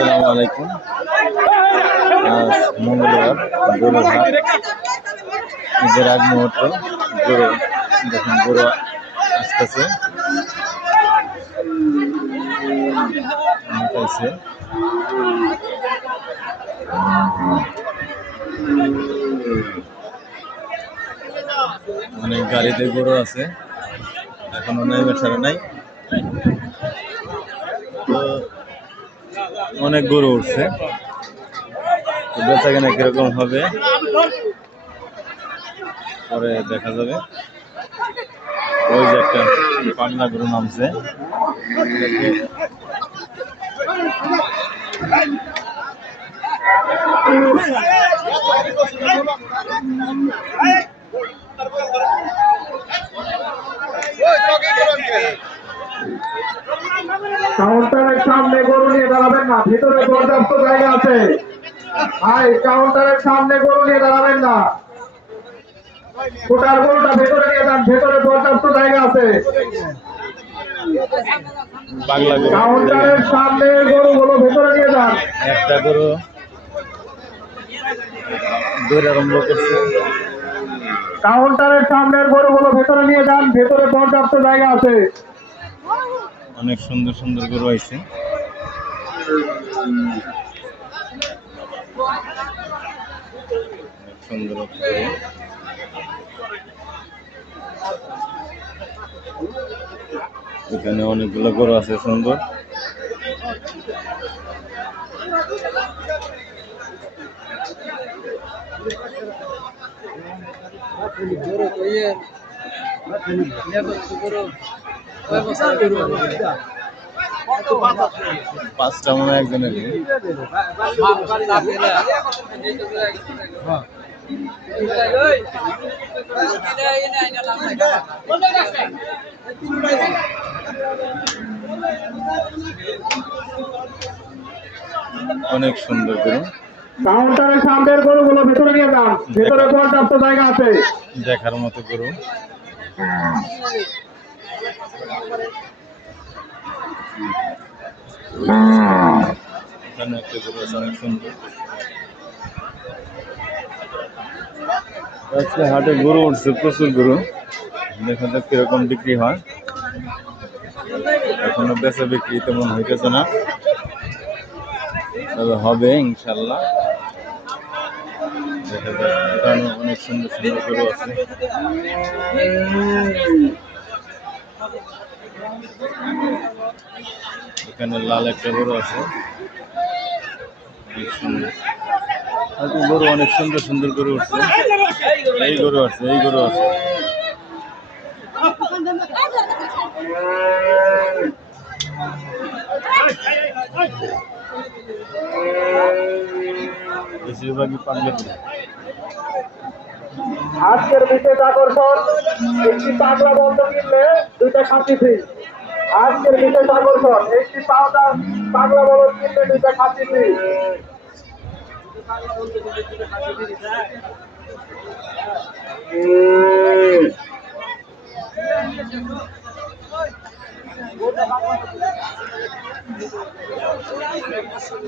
আসসালামু আলাইকুম। আজ মঙ্গলবার, গরুর হাট। ঈদের আগ মুহূর্ত। গরু দেখুন, গরু আসতেছে। অনেক গাড়িতে গরু আছে, এখনো নেমে ছাড়া নাই। তো অনেক গরু উঠছে, বেচা কেনা কিরকম হবে পরে দেখা যাবে। ওই যে একটা পাগলা গরু নামছে, কাউন্টারের সামনে গরু নিয়ে দাঁড়াবেন না, ভিতরে পর্যাপ্ত জায়গা আছে। ভাই, কাউন্টারের সামনে গরু নিয়ে দাঁড়াবেন না, কোটার গরুটা ভেতরে নিয়ে যান, ভেতরে পর্যাপ্ত জায়গা আছে। কাউন্টারের সামনে গরুগুলো ভেতরে নিয়ে যান। একটা গরু আরম্ভ করছে। কাউন্টারের সামনের গরুগুলো ভেতরে নিয়ে যান, ভেতরে পর্যাপ্ত জায়গা আছে। অনেক সুন্দর সুন্দর গরু আইছে। সুন্দর গরু। এখানে অনেকগুলো গরু আছে সুন্দর। পাঁচটা মনে হয় একজনের। অনেক সুন্দর গরু। কাউন্টারের সামনের গরুগুলো ভেতরে নিয়ে যান, ভেতরে পর্যাপ্ত জায়গা আছে। দেখার মতো গরু। এখানে একটা গরু আছে অনেক সুন্দর। আজকে হাটে গরু উঠছে, প্রচুর গরু। দেখা যাক কিরকম বিক্রি হয়। এখনো বেচা বিক্রি তেমন হইতেছে না, তবে হবে ইনশাল্লাহ। দেখা যাক, এখানে অনেক সুন্দর সুন্দর গরু আছে। এখানে লাল একটা গরু আছে, গরু অনেক সুন্দর সুন্দর গরু উঠছে। এই গরু আছে, এই গরু আছে। বেশিরভাগই পাগলা গরু। আজকের বিশেষ আকর্ষণ, একটি পাগলা বন্ধ কিনলে 2টা খাসি ফ্রি। আজকের বিশেষ আকর্ষণ, একটি পাগলা বলদ কিনলে 2টা খাসি ফ্রি।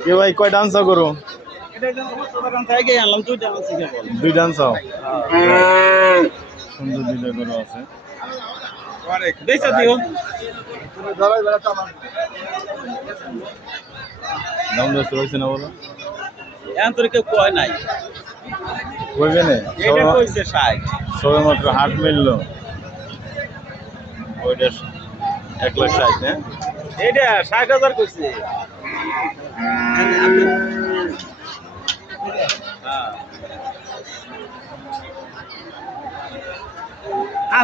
কে ভাই, কয় ডান্স করো? দুই ডান্স। সুন্দর দুইটা গরু আছে। দাম দর হয়েছে না বলো? নাই কইবে না, সবে মাত্র হাট মিলল। ওইটা 1,60,000 না? এটা 60,000 কইছে।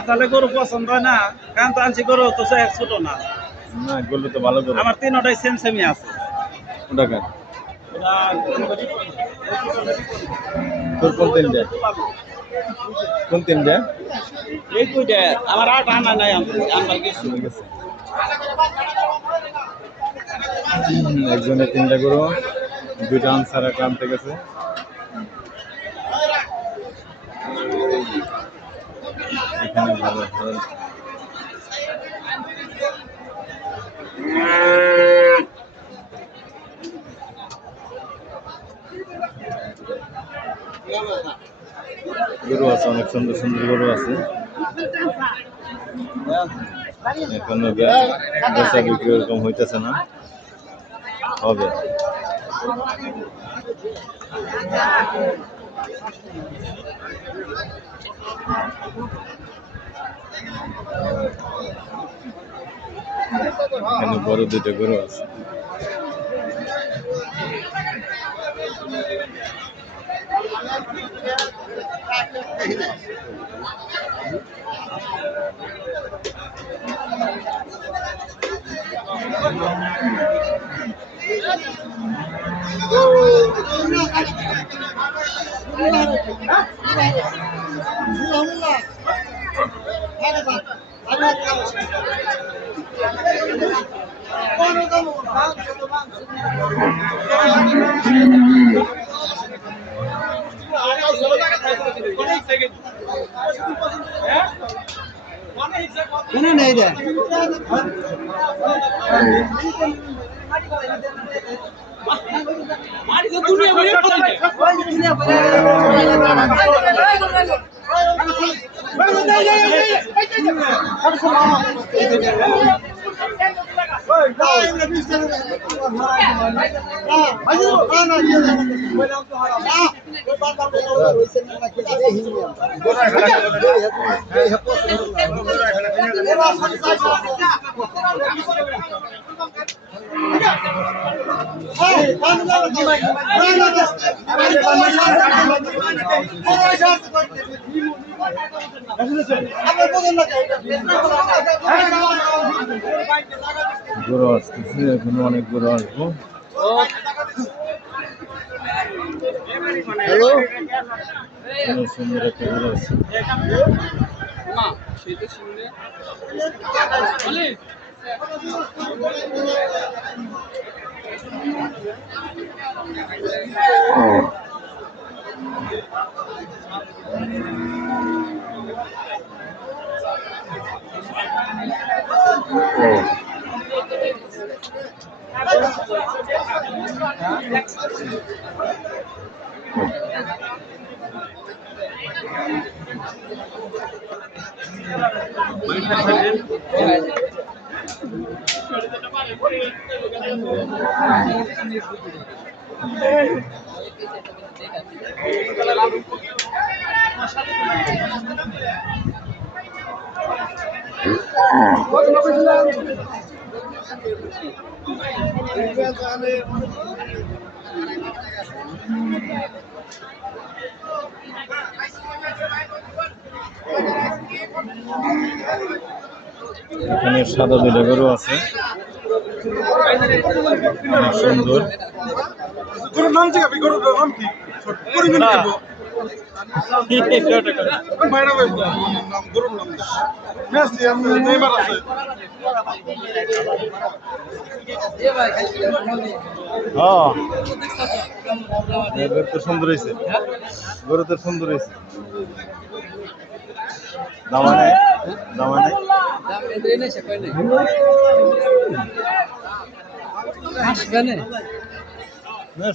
তাহলে গরু পছন্দ হয় না, কারণ তো আনছি গরু তো ছোট না। না, গরু তো ভালো গরু। আমার 3টাই সেম সেমই আছে। কোনটা কার? তোর কোন তিনটা? কোন তিনটা? এই দুইটা আমার 8 আনা নাই, আমার কিছু একজনে 3টা গরু, 2টা আনসার একটা আনতে গেছে। এখানে ভালো ভালো অনেক সুন্দর সুন্দর গরু আছে। এখনো বেচা বিক্রি ওরকম হইতেছে না, হবে। এখানে বড় দুটো গরু আছে। গরু আসতেছে, এখনো অনেক গরু আসবো। সুন্দর একটা গরু আছে। এখানে সাদা দুটো গরু আছে, অনেক সুন্দর। গরুর নাম কি? গরুর নাম কি? গরুর নাম গরুর নাম মেসি আছে, নেইমার আছে। গরু তো সুন্দর হয়েছে, গরু তো সুন্দর হয়েছে। দামা নেই, দামা নেই।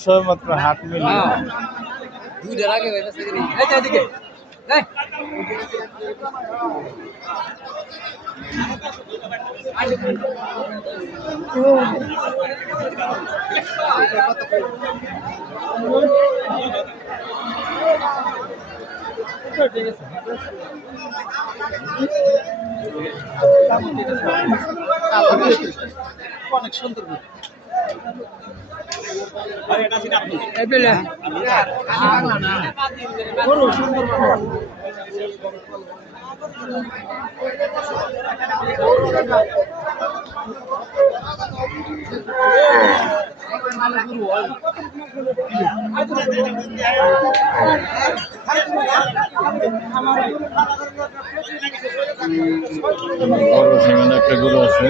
সবে মাত্র হাট মিলিয়ে অনেক সুন্দর সেখানে একটা গরু আছে।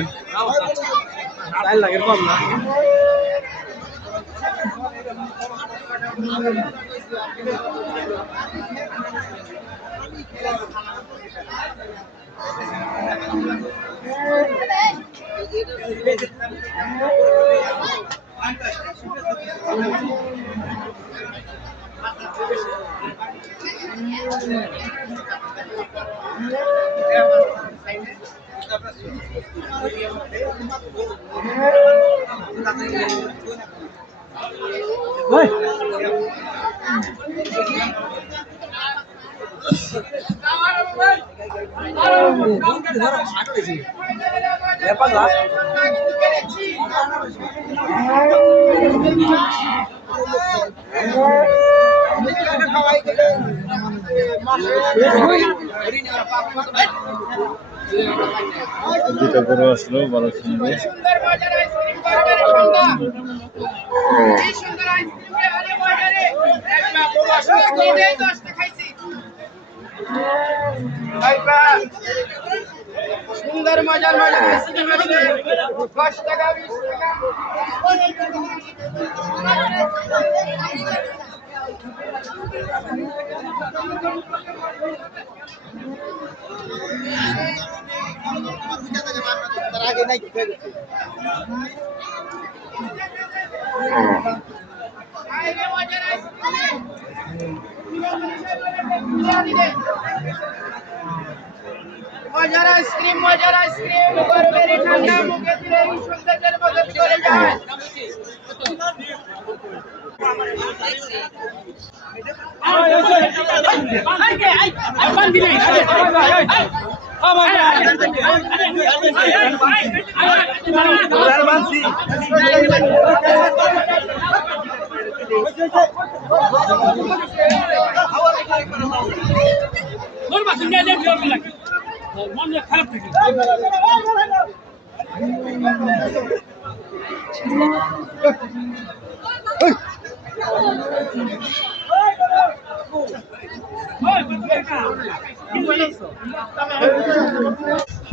দুটো গরু আসলো বড় সুন্দর। সুন্দর মজার আইসক্রিম বার্গারের সন্ধ্যা এই সুন্দর আইসক্রিম হলে বাজারে এই 10টা খাইছি ভাইবা সুন্দর মজার মজার আইসক্রিম আছে 10 টাকা 20 টাকা আগে নাই আইরে মজার আইসক্রিম মজার আইসক্রিম গরমের ঠান্ডা মুখে দিলে এই সৌন্দর্যের মধ্যে চলে যায় খারাপ থাকে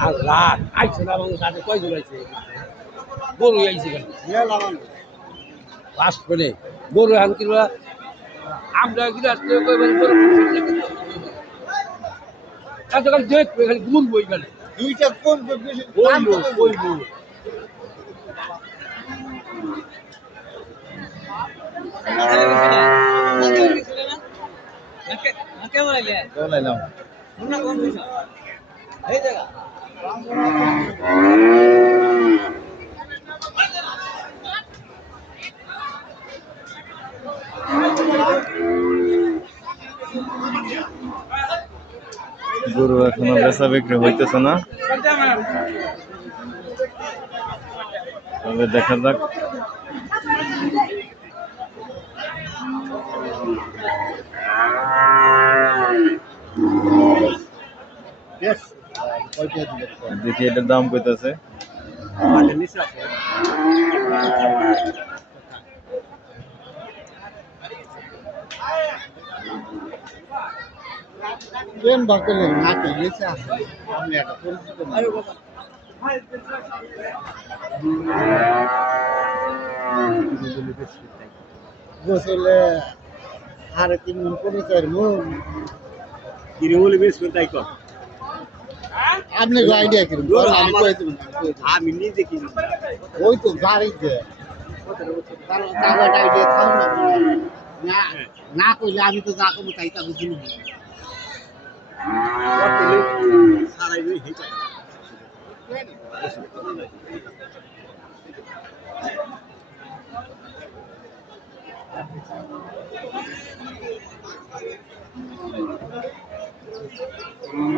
আর রাত আইছে না আমার সাথে কয় জন আইছে গরু আইছে কেন ফাস্ট করে গরু আন কিবা আমরা গিলা কইবেন গরু আজকাল দেখ খালি গুল বই গেল দুইটা কোন বেশি কইলো লাইলাম গরু এখনো বেচা বিক্রি হইতেছে না, তবে দেখা যাক। দেখি এটার দাম কইতাছে। ট্রেন বাকলে নাকি গেছে আছে আমি একটা পরিচিত গোসলে আর 3 মন 4 মন কিরমুল বেশ তাই কর আপনি আইডিয়া করুন আমি কই দিবেন আমি নিজে কিনি ওই তো গাড়িতে তার আইডিয়া থাম না না কইলে আমি তো যা করব তাই তা বুঝিনি সারাই লই হেটা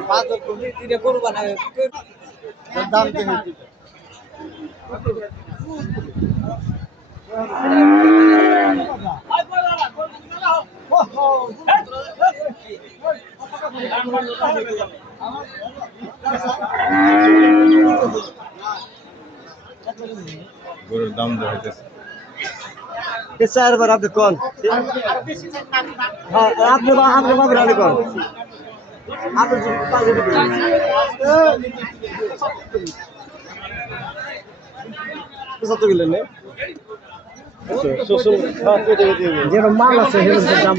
পাঁচজন তুমি তিনে গরু বানাবে দাম দেখে গরুর দাম হইতেছে। চার বার আপনি কোন হ্যাঁ আপনি আপনি বাবুর আলী কোন আপনি কত গেলেন না যেটা মাল আছে সেটা দাম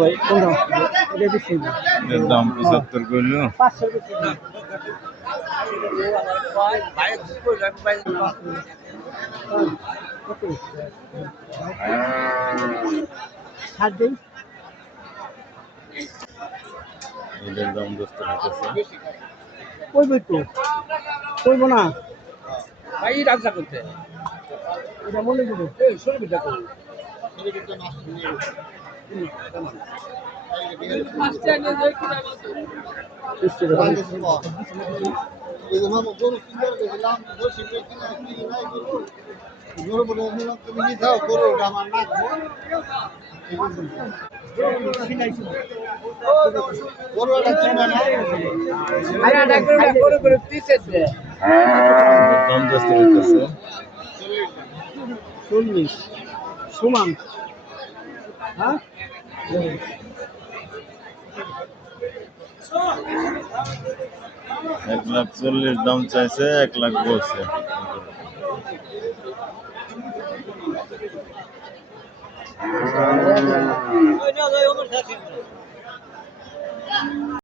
ভাই এর দাম 75 কইল। এদের দাম দোস্ত হইতেছে। কইবই তো কইব না ভাই রাজা করতে এটা মনে করো এই শরীর বিটা করো দাম দস্ত হইতেছে। 40 সমান হ্যাঁ 1,40,000 দাম চাইছে, 1 লাখ বলছে।